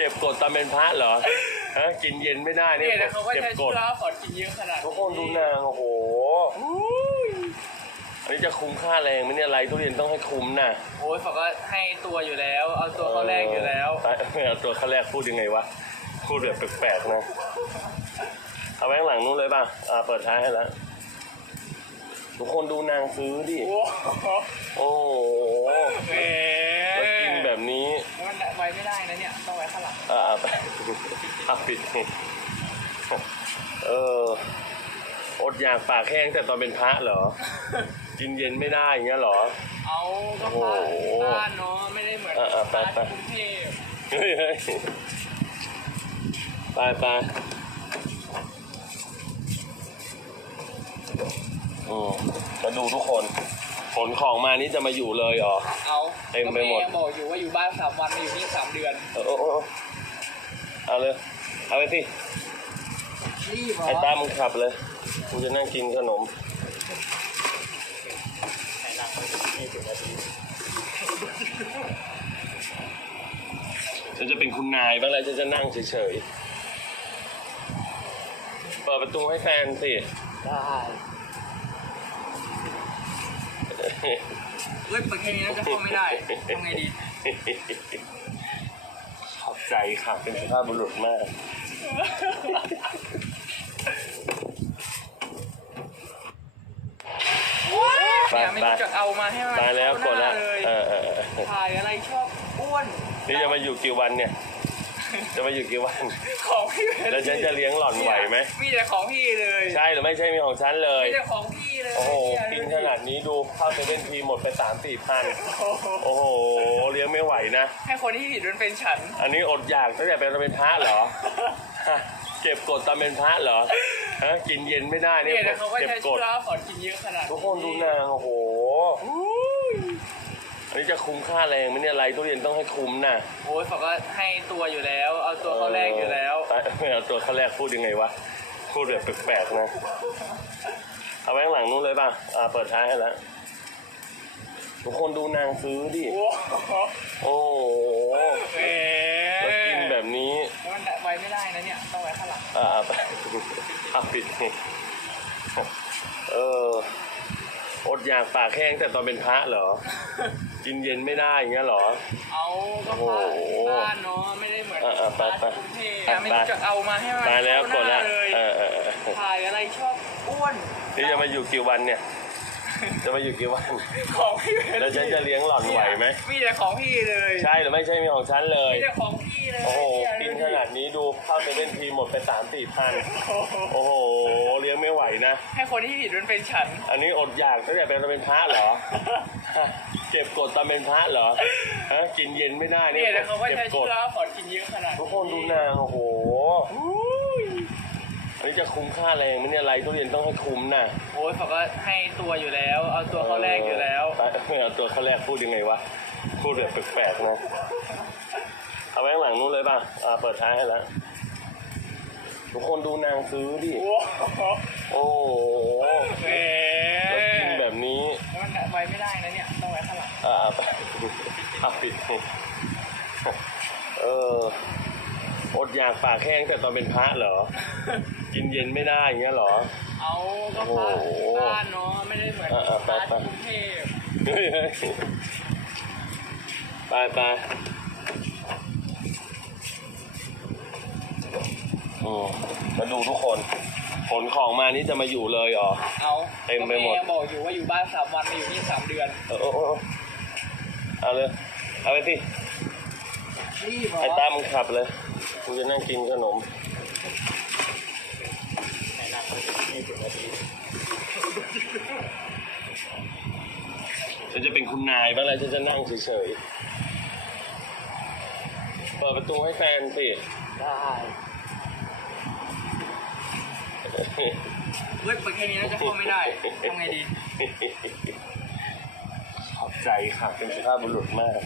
เจ็บกดตอนเป็นพระเหรอฮะกินเย็นไม่ได้เนี่เนี่ยยแล้วเขาก็เจ็บจะกชื่ดอว่าขอกินเยอะขนาดทุกคนดูนางโอ้โห อันนี้จะคุ้มค่าแรงไหมเนี่ยไรทุเรียนต้องให้คุ้มนะโอ้ยเขาก็ให้ตัวอยู่แล้ว เอาตัวเขาแรกอยู่แล้วเออเอาตัวเขาแรกพูดยังไงวะ พูดแบบแปลกๆนะ เอาไว้ข้างหลังนู้นเลยป่ะ อ่า เปิดท้ายให้แล้ว ทุกคนดูนางซื้อดิ โอ้โหโอ้โห แหม แล้วกินแบบนี้ มันไว้ไม่ได้ นะเนี่ยต้องไว้ข้างหลังอ่าไปอะปิดเอออดอยากปากแห้งแต่ตอนเป็นพระเหรอ กินเย็นไม่ได้อย่างเงี้ยเหรอ เอาก็โอ้บ้านโหบ้านเนาะไม่ได้เหมือนอะอะไปบ้านไปกรุงเทพเฮ้ยเฮ้ยไปไปอืมมาดูทุกคน ขนของมานี่จะมาอยู่เลยเหรอ เอาเต็มไปหมด ก็แบอกอยู่ว่าอยู่บ้านสามวันมาอยู่นี่สามเดือนเออเออเออเอาเลย เอาไปสิรีบเหรอไอ้ต้ามึงขับเลยกูจะนั่งกินขนม ฉันจะเป็นคุณนายบ้างแล้วฉันจะนั่งเฉยๆ เปิดประตูให้แฟนสิ ได้ เฮ้ยเปิดแค่นี้น่าจะเข้าไม่ได้ทำไงดี ขอบใจค่ะ เป็นสุภาพบุรุษมาก ไปเนี่ยไม่รู้จะเอามาให้มันตายแล้วกเข้าดหแล้น้าวเลยเออเออเออถ่ายอะไรชอบอ้วน นี่จะมาอยู่กี่วันเนี่ย จะมาอยู่กี่วัน ของพี่เลยแล้วฉันจะเลี้ยงหล่อนไหวไหม มีแต่ของพี่เลยใช่หรือไม่ใช่มีของฉันเลย มีแต่ของพี่เลยโอ้โหเยกินขนาดนี้ดูข้าวเซเว่นทีหมดไปสามสี่พันโอ้โหโอ้โหเลี้ยงไม่ไหวนะ ให้คนที่ผิดมันเป็นฉัน อันนี้อดอยากตั้งแต่เป็นเป็นพระเหรอฮะเก็บกดตอนเป็นพระเหรอฮะกินเย็นไม่ได้เนี่เนี่ยยแล้วเขาก็เก็บจะกชื่อดว่าขอกินเยอะขนาดทุกคนดูนางโอ้โห อันนี้จะคุ้มค่าแรงไหมเนี่ยไรทุเรียนต้องให้คุ้มนะโอ้ยเขาก็ให้ตัวอยู่แล้ว เอาตัวเขาแรกอยู่แล้ว เออเอาตัวเขาแรกพูดยังไงวะ พูดแบบแปลกๆนะ เอาไว้ข้างหลังนู้นเลยป่ะ อ่า เปิดท้ายให้แล้ว ทุกคนดูนางซื้อดิ โอ้โหโอ้โหแหมแล้วกินแบบนี้ มันไว้ไม่ได้นะเนี่ย ต้องไว้ข้างหลัง อ่าไปอะปิด เออ อดอยากปากแห้งแต่ตอนเป็นพระเหรอ กินเย็นไม่ได้อย่างเงี้ยเหรอ เอาก็โอ้บ้านโหบ้านเนาะไม่ได้เหมือนอะอะไปบ้านไปกรุงเทพไปไม่รู้จะเอามาให้มันตายแล้วเข้ากดหแล้น้าวเลยเออเออเออถ่ายอะไรชอบอ้วน นี่จะมาอยู่กี่วันเนี่ย จะมาอยู่กี่วัน ของพี่เลยแล้วฉันจะเลี้ยงหล่อนไหวไหม มีแต่ของพี่เลยใช่หรือไม่ใช่มีของฉันเลย มีแต่ของพี่เลยโอ้โหเยกินขนาดนี้ดูข้าวเซเว่นทีหมดไปสามสี่พันโอ้โหโอ้โห เลี้ยงไม่ไหวนะ ให้คนที่ผิดมันเป็นฉัน อันนี้อดอยากตั้งแต่เป็นเป็นพระเหรอฮะเก็บกดตอนเป็นพระเหรอฮะกินเย็นไม่ได้เนี่ยแล้วเขาก็เก็บจะกชื่อดว่าขอกินเยอะขนาดทุกคนดูนางโอ้โหอันนี้ จะคุ้มค่าแรงไหมเนี่ยไรทุเรียนต้องให้คุ้มนะโอ้ยเขาก็ให้ตัวอยู่แล้ว เอาตัวเขาแรกอยู่แล้ว เออเอาตัวเขาแรกพูดยังไงวะ พูดแบบแปลกๆนะ เอาไว้ข้างหลังนู้นเลยป่ะอ่าเปิดท้ายให้แล้ว ทุกคนดูนางซื้อดิ โอ้โหโอ้โหแหมแล้วกินแบบนี้ มันไว้ไม่ได้นะเนี่ย ต้องไว้ข้างหลังอ่าไปอะปิดเออ อดอยากปากแห้งแต่ตอนเป็นพระเหรอ กินเย็นไม่ได้อย่างเงี้ยเหรอ เอาก็โอ้บ้านโหบ้านเนาะไม่ได้เหมือนอะอะไปบ้านไปกรุงเทพเฮ้ยเฮ้ยไปไปอืมมาดูทุกคนขนของมานี่จะมาอยู่เลยเหรอ เอาเต็มไปหมด ก็แบอกอยู่ว่าอยู่บ้านสามวันมาอยู่นี่สามเดือน เออเออเออเอาเลย เอาไปสิรีบเหรอไอ้ต้ามึงขับเลยกูจะนั่งกินขนม ฉันจะเป็น คุณนายบ้างแล้วฉันจะนั่งเฉยๆ เปิดประตูให้แฟนสิ ได้เฮ้ยเปิดแค่นี้น่าจะเข้าไม่ได้ทำไงดี ขอบใจค่ะ เป็นสุภาพบุรุษมาก